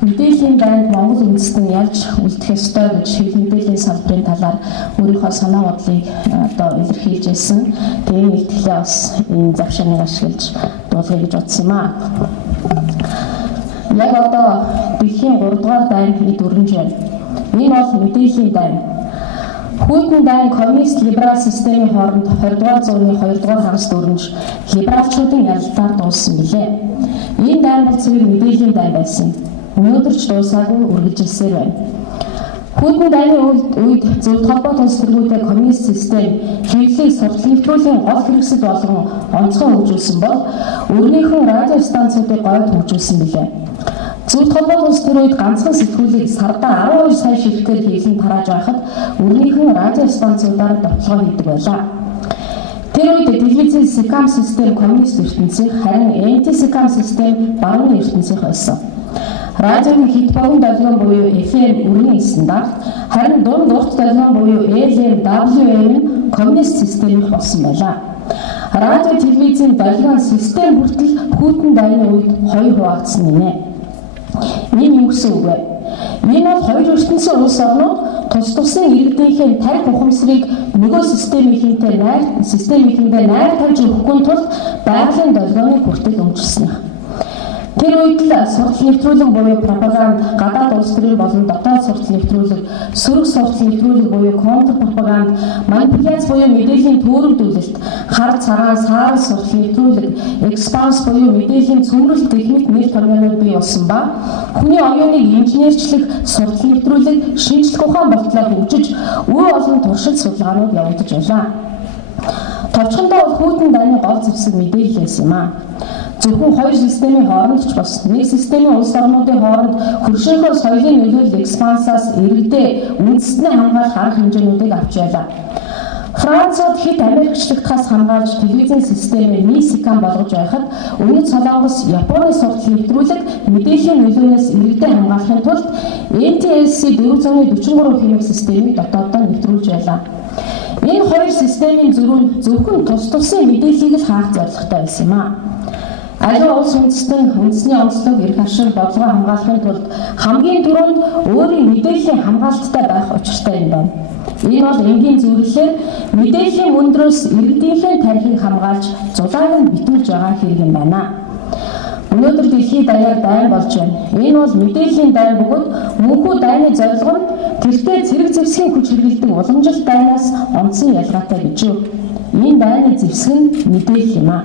Мэдээллийн дайнд Монгол үндэстэн ялж үлдэх ёстой гэж хэвлэл мэдээллийн салбарын талаар өөрийнхөө санаа бодлыг илэрхийлж ирсэн. Тэгээд нэгтлээ бас энэ завшааныг ашиглаж дуулгая гэж бодсон юм аа. Яг одоо дэлхийн 3 дугаар дайн хэд өрнөж байна. Энэ бол мэдээллийн дайн. Хүйтэн дайн коммунист либерал системийн хооронд 20 дугаар зууны 2 дугаар хагаст өрнөж либералчуудын ялалтаар дууссан билээ. Энэ дайн бол зөвхөн мэдээллийн дайн байсан. Өнөөдөр ч дуусаагүй үргэлжилсээр байна. Хүйтэн дайны үед зөвхөн холбоот улс төргүүтэй коммунист систем хэвлэлийг сурталчилуулсан гол хэрэгсэл болгон онцгой хөгжүүлсэн бол өөрийнхөө радио станцуудыг гойд хөгжүүлсэн билээ. Зөвхөн холбоот улс төр үед ганцхан сэтгүүлийг сардаа 12 сая ширхгээр хийлэн тарааж байхад өөрийнхөө радио станцуудаар довтлогоо хийдэг байлаа. Тэр үед телевизийн SICAM систем коммунист ертөнцийн харин anti-SICAM систем баруун ертөнцийн байсан. Радионы хит богино долгион буюу FM өргөн стандарт, харин дунд урт долгион буюу AM, WM нь коммунист системийнх болсон байлаа. Радио телевизийн долгион систем хүртэл Хүйтэн дайны үед хоёр хуваагдсан нэмэ. Энэ юу гэсэн үг вэ? Энэ бол хоёр ертөнцийн улс орнууд тус тусын иргэдийнхээ тарих ухамсарыг нөгөө системийнхэнтэй найр тавьж өгөхгүй тул байгалийн долгионыг хүртэл өмчилсөн юм. Тэр үед л суртал нэвтрүүлэг буюу пропаганд, гадаад улс төрийн болон дотоод суртал нэвтрүүлэг, сөрөг суртал нэвтрүүлэг буюу контрпропаганд, манипуляц буюу мэдээллийн төөрөгдүүлэлт, хар цагаан саарал суртал нэвтрүүлэг, экспанс буюу мэдээллийн цөмрөл техник нэр томьёонууд бий болсон ба хүний оюуныг инженерчлэх суртал нэвтрүүлэг, шинжлэх ухаан болтлоор хөгжиж, үе олон туршилт судалгаанууд явагдаж байлаа. Товчхондоо бол Хүйтэн дайны гол зэвсэг мэдээлэл байсан юм аа. Зөвхөн хоёр системийн хооронд ч бас нэг системийн улс орнуудын хооронд хөршөөхөө соёлын нөлөөлөл экспансаас иргэдээ үндэстний хамгаалах арга хэмжээнүүдийг авч байлаа. Францад хэд Америкчлагдхаас хамгаалж телевизийн системээ SICAM болгож байхад Өмнөд Солонгос, Японы суртал нэвтрүүлэг мэдээллийн нөлөөнөөс иргэдээ хамгаалахын тулд NTSC 443 хэмээх системийг дотооддоо нэвтрүүлж байлаа. Энэ хоёр системийн зөрүү нь зөвхөн тус тусын мэдээллийг л хаах зорилготой байсан юм аа. Аливаа улс үндэсний онцлог эрх ашиг бодлогоо хамгаалахын тулд хамгийн түрүүнд өөрийн мэдээллийн хамгаалттай байх учиртай юм байна. Энэ бол энгийн зөвлөлөөр мэдээллийн өндрөөс иргэдийнхээ тарихыг хамгаалж зулааг нь битүүлж байгаа хэрэг юм байна. Өнөөдөр дэлхийд даяар дайн болж байна. Энэ бол мэдээллийн дайн бөгөөд мөнхүү дайны зорилго нь тэртээ цэрэг зэвсгийн хүч хэрэглэдэг уламжлалт дайнаас онцгой ялгаатай гэж юу? Энэ дайны зэвсэг нь мэдээлэл юм аа.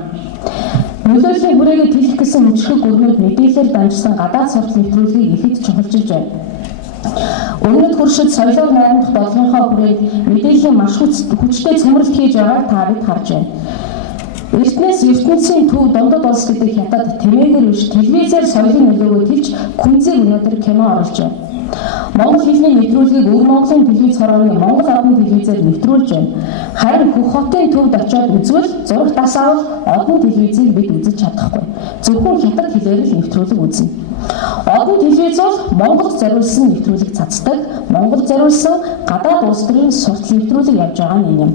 Нөлөөллийн хүрээгээ тэлэх гэсэн мөчхөг гүрнүүд мэдээлэлээр дамжсан гадаад суртал нэвтрүүлгийг ихэд чухалчилж байна. Өмнөд хөршид соёлоор найрамдах болгонхоо хүрээд мэдээллийн маш хүчтэй цөмрөлт хийж байгааг та бид харж байна. Эртнээс ертөнцийн төв дундад улс гэдэг хятад тэмээгээр биш телевизээр соёлын нөлөөгөө тэлж күнзээ өнөөдөр кино оруулж байна. Монгол хэлний нэвтрүүлгийг Өвөр Монголын телевиз хорооны Монгол Адны телевизээр нэвтрүүлж байна. Харин Хөх хотын төвд очиод үзвэл зураг тасаавал одон телевизийг бид үзэж чадахгүй. Зөвхөн хятад хэлээр л нэвтрүүлэг үзнэ. Одон телевиз бол Монголд зориулсан нэвтрүүлэг цацдаг. Монголд зориулсан гадаад улс төрийн суртал нэвтрүүлэг явж байгаа юм.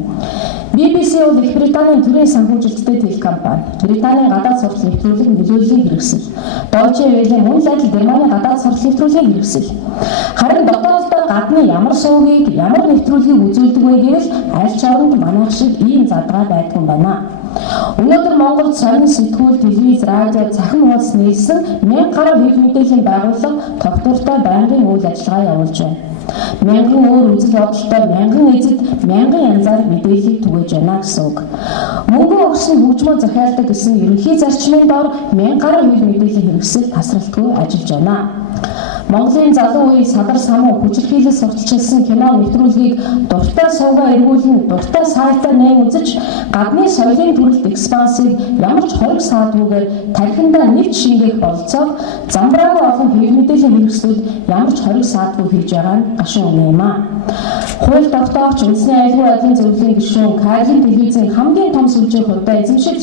BBC бол Их Британийн төрийн санхүүжилттэй телекомпани. Британийн гадаад суртал нэвтрүүлэг нөлөөллийн хэрэгсэл. Deutsche Welle мөн л адил Германы гадаад суртал нэвтрүүлгийн хэрэгсэл. Харин дотооддоо гадны ямар сувгийг, ямар нэвтрүүлгийг үзүүлдэг вэ гэвэл аль ч оронд манайх шиг ийм задгаа байдгүй юм байна. Өнөөдөр Монголд сонин сэтгүүл, телевиз, радио, цахим хуудас нийлсэн 1000 гаруй хэв мэдээллийн байгууллага тогтвортой байнгын үйл ажиллагаа явуулж байна. Мянган өөр үзэл бодолтой, мянган эзэд, мянган янзаар мэдээллийг түгээж байна гэсэн үг. Мөнгө өгсөн хөгжмөө захиалдаг гэсэн ерөнхий зарчмын дор 1000 гаруй хэв мэдээллийн хэрэгсэл тасралтгүй ажиллаж байна. Монголын залуу үеийн садар самуу хүчирхийлэл сурталчилсан кино нэвтрүүлгийг дуртай сувгаа эргүүлэн дуртай сайтаа нэм үзэж гадны соёлын төрөлт экспансыг ямар ч хориг саадгүйгээр тархиндаа нэвч шингээх болцоог замбраагүй олон хэв мэдээллийн хэрэгслүүд ямар ч хориг саадгүй хийж байгаа нь гашуун үнэ юм аа. Хууль тогтоогч үндэсний аюулгүй байдлын зөвлөлийн гишүүн Кайлын телевизийн хамгийн том сүлжээ хурдаа эзэмшиж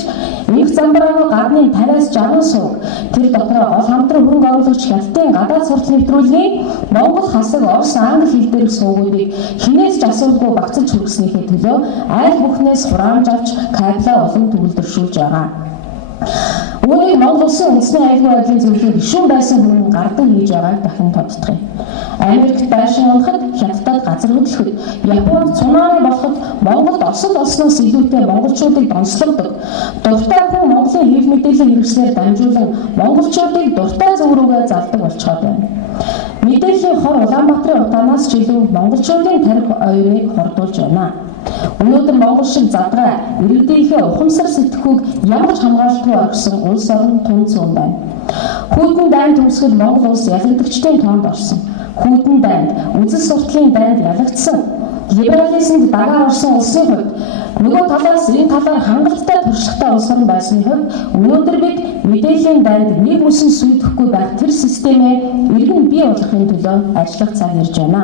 их замбраагүй гадны 50-60 сувг тэр дотроо гол хамтран хөрөнгө оруулагч хятадын гадаад суртал нэвтрүүлгийн Монгол хасаг Орос англи хэл дээрх сувгуудыг хинээс ч асуулгүй багцаж хүргэснийхээ төлөө аль бүхнээс хураамж авч кабелаа олон төвлөршүүлж байгаа. Үүнийг Монгол Улсын үндэсний аюулгүй байдлын зөвлөлийн гишүүн байсан хүн гардан хийж байгааг дахин тодтогё. Америкт байшин унахад, Хятадд газар хөдлөхөд, Японд цунами болоход Монголд осол олсноос илүүтэй монголчуудыг донслогдог. Дуртай хүн Монголын хэв мэдээллийн хэрэгслээр дамжуулан монголчуудыг дуртай зөв рүүгээ залдаг болчиход байна. Мэдээллийн хор Улаанбаатарын утаанаас ч илүү монголчуудын тарих оюуныг хордуулж байна. Өнөөдөр Монгол шиг задгай, иргэдийнхээ ухамсар сэтгэхүйг ямар ч хамгаалтгүй орхисон улс орн тун цөөн байна. Хүйтэн дайнд төгсгөл Монгол улс ялагдагчдын тоонд орсон. Хүйтэн дайнд, үзэл сурталын дайнд ялагдсан. Либерализмд дагаар орсон улсын хувьд нөгөө талаас энэ талаар хангалттай туршлагатай улс орн байсны хувьд өнөөдөр бид мэдээллийн дайнд нэг үсэн сүйдэхгүй байх тэр системээ иргэн бий болгохын төлөө ажиллах цаг ирж байна.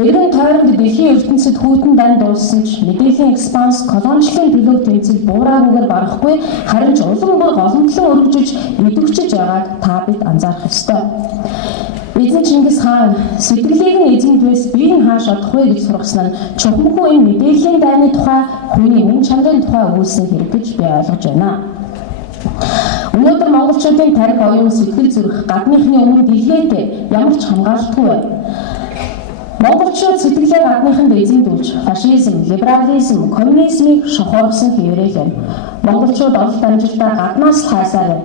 Иргэн тойронд дэлхийн ертөнцид хүйтэн дайнд дууссан ч мэдээллийн экспанс колоничлын төлөв тэмцэл буураагүйгээр барахгүй харин ч улам бүр голомтлон өргөжж идэвхжиж байгааг та бид анзаарах ёстой. Эзэн Чингис хаан сэтгэлийг нь эзэмдвээс бие нь хааш одох вэ гэж сургасан нь чухамгүй энэ мэдээллийн дайны тухай хүний мөн чанарын тухай өгүүлсэн хэрэг гэж би ойлгож байна. Өнөөдөр монголчуудын тарих оюун сэтгэл зүрх гадныхны өмнө дэлгээтэй ямар ч хамгаалтгүй байна. Монголчууд сэтгэлээ гадныханд эзэмдүүлж фашизм, либерализм, коммунизмыг шохооргосон хэвээрээ байна. Монголчууд ололт амжилтаа гаднаас хайсаар байна.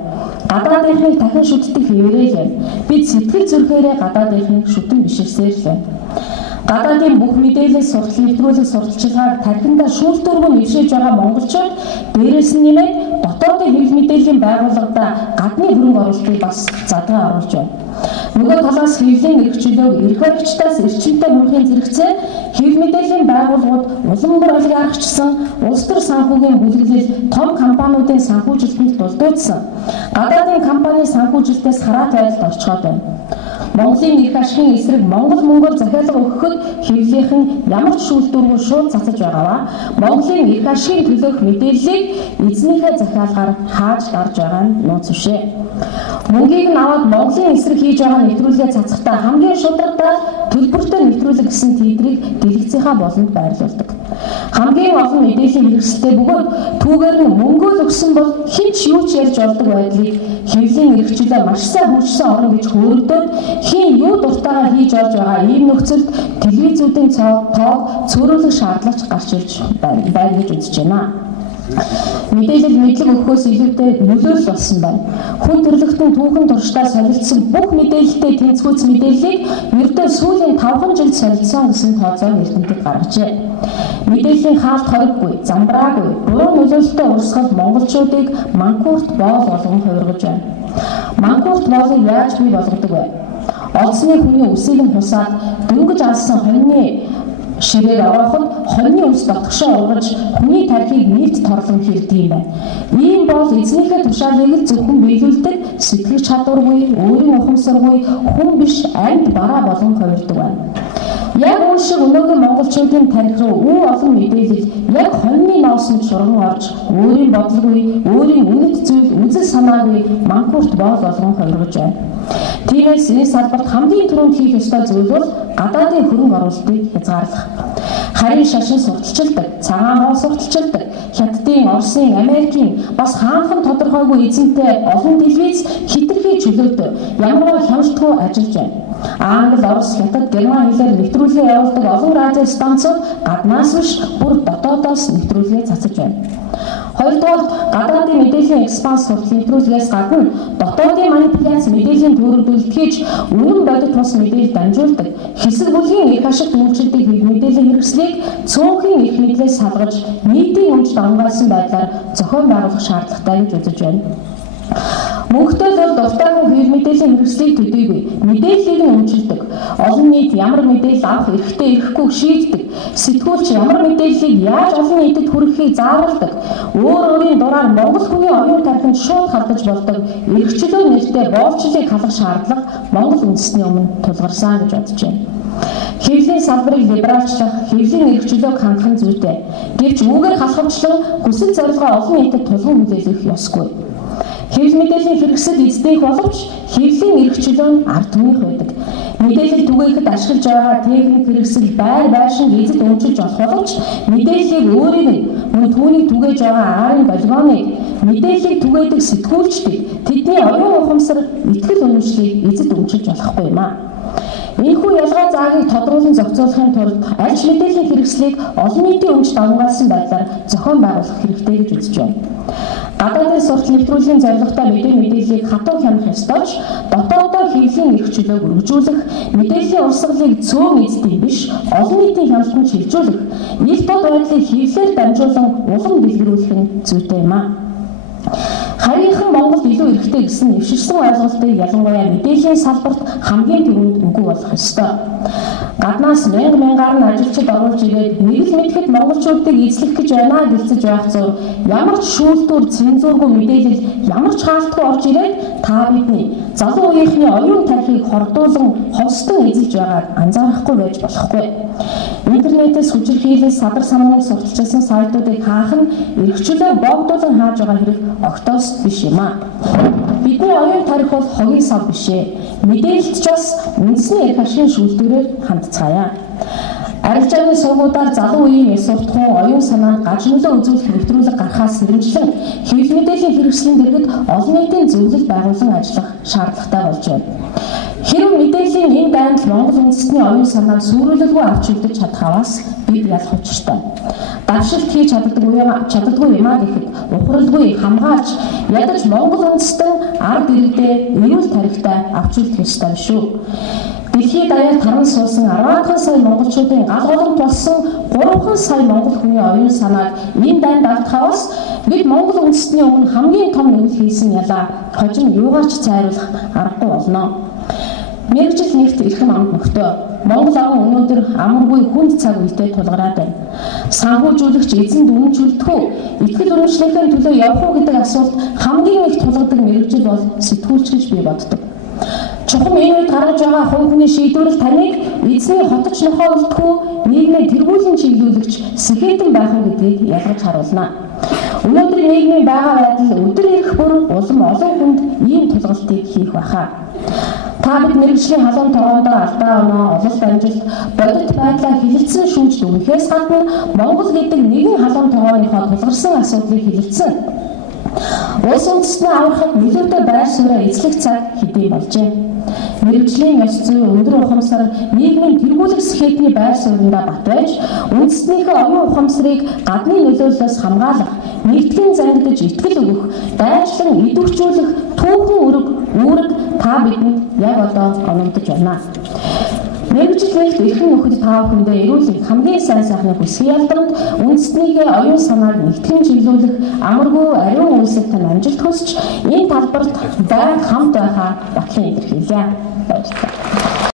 Гадаадынхыг дахин шүтдэг хэвээрээ байна. Бид сэтгэл зүрхээрээ гадаадынхыг шүтэн биширсээр л байна. Гадаадын бүх мэдээлэл суртал нэвтрүүлэх сурталчилгааг тархиндаа шүүлтүүргэн нэвшээж байгаа монголчууд дээрээс нь нэмээд дотоодын хэв мэдээллийн байгууллагада гадны хөрөнгө оруулалтыг бас задгаа оруулж байна. Нөгөө талаас хэвлэлийн эрхчлөөг эрх баригчдаас эрчимтэй хөрөхийн зэрэгцээ хэв мэдээллийн байгууллагууд улам бүр олигархчсан улс төр санхүүгийн бүлэглэл том компаниудын санхүүжилтэнд дулдуулсан. Гадаадын компани санхүүжилтээс хараат байдалд орчхоод байна. Монголын эрх ашигын эсрэг Монгол мөнгөөр захиалга өгөхөд хэвлийнхэн ямар ч шүүлтүүргүй шууд цацаж байгаагаа Монголын эрх ашигын төлөөх мэдээллийг эзнийхээ захиалгаар хааж дарж байгаа нь нууц бишээ. Мөнгийг нь аваад Монголын эсрэг хийж байгаа нэвтрүүлгээ цацахтаа хамгийн шударгадаа төлбөртэй нэвтрүүлэг гэсэн тийдрийг дэлгэцийнхаа болонд байрлуулдаг. Хамгийн олон мэдээллийн хэрэгсэлтэй бөгөөд түүгээр нь мөнгөө л өгсөн бол хэн ч юу ч ярьж болдог байдлыг хэвлэлийн эрхчлөө маш сайн хөгжсөн орн гэж хөөрөгдөөд хэн юу дуртайгаа хийж олж байгаа ийм нөхцөлд телевизүүдийн тоог цөөрүүлэх шаардлага гарч ирж байна гэж үзэж байна. Мэдээлэл мэдлэг өгөхөөс илүүтэй нөлөөлөл болсон байна. Хүн төрлөختөн түүхэн туршдаа солилцсон бүх мэдээлэлтэй тэнцвүүц мэдээллийг ердөө сүүлийн 5 жил солилцсон гэсэн тооцоог эрдэмтэд гаргажээ. Мэдээллийн хаалт хориггүй, замбраагүй, буруу нөлөөлөлтөд урсгал монголчуудыг манкурт боол болгон хувиргаж байна. Манкурт боолыг яаж бий болгодог вэ? Олсны хүний үсийг нь хусаад дөнгөж алсан хоньны ширээр орооход хоньны ус дотгошоо ургаж хүний тархийг нийт торлон хэрдэг юм байна. Ийм бол эзнийхээ тушаалыг л зөвхөн биелүүлдэг сэтгэл чадваргүй, өөрийн ухамсаргүй хүн биш амьд бараа болгон хувирдаг байна. Яг үүн шиг өнөөгийн монголчуудын тарих руу үе олон мэдээлэл яг хоньны нооснд шурган орж өөрийн бодлоггүй, өөрийн үнэт зүйл үзэл санаагүй манкурт боол болгон хувиргаж байна. Тиймээс энэ салбарт хамгийн түрүүнд хийх ёстой зүйл бол гадаадын хөрөнгө оруулалтыг хязгаарлах. Харин шашин сурталчилдаг, цагаан хоол сурталчилдаг, Хятадын, Оросын, Америкийн бас хаанхан тодорхойгүй эзэнтэй олон телевиз хэтэрхий чөлөөтэй ямар хямралтгүй ажиллаж байна. Англи, Орос, Хятад, Герман хэлээр нэвтрүүлгээ явуулдаг олон радио станцууд гаднаас биш бүр дотоодоос нэвтрүүлгээ цацаж байна. Хоёрдугаар гадаадын мэдээллийн экспанс суртал нэвтрүүлгээс гадна дотоодын манипуляц мэдээллийн төрөлдөлт хийж үнэн бодит тус мэдээлэл дамжуулдаг хэсэг бүлгийн эрх ашиг төлөвчдийг мэдээллийн хэрэгслийг цөөнхийн эрх мэдлээс салгаж нийтийн өмчт онгойлсон байдлаар зохион байгуулах шаардлагатай гэж үзэж байна. Мөнхтэй бол дуртай хүн хэв мэдээллийн хэрэгслийг төдийгүй мэдээллийг нь өмчилдөг. Олон нийт ямар мэдээлэл авах эрхтэй эрэхгүйг шийддэг. Сэтгүүлч ямар мэдээллийг яаж олон нийтэд хүрэхийг зааруулдаг. Өөрийн дураар Монгол хүний оюун тархинд шууд халдаж болдог эрхчлөө нэртэй боолчлыг халах шаардлага Монгол үндэстний өмнө тулгарсан гэж бодож байна. Хэвлэлийн салбарыг либералчлах, хэвлэлийн эрхчлөөг хангах нь зүйтэй. Гэвч үүгээр халахвчлан хүсэл зорилгоо олон нийтэд тулгын хүлээлгэх ёсгүй. Хэвлэл мэдээллийн хэрэгсэл эздэх боловч хэвлэлийн эрхчлөө нь ард түмнийх байдаг. Мэдээлэл түгээхэд ашиглаж байгаа техник хэрэгсэл байр байшин эзэд өмчилж болох боловч мэдээллийг өөрийг нь мөн түүнийг түгээж байгаа аарын болгоныг мэдээллийг түгээдэг сэтгүүлчдийг тэдний оюун ухамсар итгэл үнэмшлийг эзэд өмчилж болохгүй юм аа. Энэхүү ялгаа заагийг тодруулан зохицуулахын тулд аль ч мэдээллийн хэрэгслийг олон нийтийн өмчт давмгаалсан байдлаар зохион байгуулах хэрэгтэй гэж үзэж байна. Гадаадын суртал нэвтрүүлгийн зорилготой мэдээллийг хатуу хянах ёстой ч дотооддоо хэвлэлийн эрх чөлөөг өргөжүүлэх, мэдээллийн урсгалыг цөөн эзэдийн биш, олон нийтийн хяналтанд шилжүүлэх, ил тод байдлыг хэвлэлээр дамжуулан улам дэлгэрүүлэх нь зүйтэй юм аа. Харийнхан Монголд илүү эрхтэй гэсэн нэвширсэн ойлголтыг ялангуяа мэдээллийн салбарт хамгийн түрүүнд үгүй болох ёстой. Гаднаас мянгаар нь ажилчид оруулж ирээд нэг л мэдэхэд монголчуудыг эзлэх гэж байна гэлцэж байх зур ямар ч шүүлтүүр цензуургүй мэдээлэл ямар ч хаалтгүй орж ирээд та бидний залуу үеийнхний оюун тархийг хордуулан ховстон эзэлж байгааг анзаарахгүй байж болохгүй. Интернетээс хүчирхийлэл садар самныг сурталчилсан сайтуудыг хаах нь эрх чөлөө богдуулан хааж байгаа хэрэг огтоос биш юм аа. Бидний оюун тарих бол хогийн сав биш ээ. Мэдээлэлт ч бас үндэсний эрх ашигын шүүлтүүрээр хандцгаая. Арилжааны сувгуудаар залуу үеийн ёс суртахуун оюун санаанд гажмөлөө үзүүлэх нэвтрүүлэг гарахаас сэрэмжлэн хэвлэл мэдээллийн хэрэгслийн дэргэд олон нийтийн зөвлөл байгуулан ажиллах шаардлагатай болж байна. Хэрэв мэдээллийн энэ дайнд Монгол үндэстний оюун санааг сүрүүлэлгүй авч үлдэж чадхаваас бид ялах учиртай. Давшилт хийж чаддаггүй юм а гэхэд ухралгүй хамгаалж ядаж Монгол үндэстэн ард иргэдээ эрүүл тарихтай авч үлдэх ёстой шүү. Дэлхийд даяар таран суусан 10 сая монголчуудын гал голомт болсон 3 сая монгол хүний оюун санааг энэ дайнд алдахаас бид Монгол үндэстний өмнө хамгийн том нэмэлт хийсэн ялаа хожим юугаарч цайруулах аргагүй болно. Мэргэжил нэгт эрхэм амт нөхдөө Монгол аван өнөөдөр амаргүй хүнд цаг үедээ тулгараад байна. Санхүүжүүлэгч эзэнд үнэмшүүлдэхүү итгэл үнэмшлийнхээ төлөө явах уу гэдэг асуулт хамгийн их тулгардаг мэргэжил бол сэтгүүлч гэж би боддог. Чухам энэ үед гаргаж байгаа хувь хүний шийдвэрэл таныг эзний хотч нохоо үлдэхүү нийгмийн тэргүүлэн чиглүүлэгч сэхэтэн байх уу гэдгийг ялгаж харуулна. Өнөөдөр нийгмийн байгаа байдал өдөр ирэх бүр улам олон хүнд ийм тулгалтыг хийх байхаа. Та бид мэргэжлийн халуун торгондоо алдаа оноо ололт амжилт бодит байдлаа хилэлцэн шүүмжлж өгөхөөс гадна Монгол гэдэг нэгэн халуун торгооныхоо тулгарсан асуудлыг хилэлцэн улс үндэстнээ аврахад нөлөөтэй байр сууриа эзлэх цаг хэдий болжээ. Мэргэжлийн ёс зүй өндөр ухамсар нийгмийн тэргүүлэх сэхэтний байр сууриндаа бат байж үндэстнийхээ оюун ухамсарыг гадны нөлөөллөөс хамгаалах, нэгтгэн зангидж итгэл өгөх, дайчлан идэвхжүүлэх түүхэн үүрэг та бидэнд яг одоо оногдож байна. Мэргэжил нэгт эрхэм нөхөд та бүхэндээ эрүүл хамгийн сайн сайхныг хүсье ялдамд үндэстнийхээ оюун санааг нэгтгэн чиглүүлэх амаргүй ариун үйлсэлтэн амжилт хүсч энэ талбарт байнга хамт байхаа батлан илэрхийлье. Баярлалаа.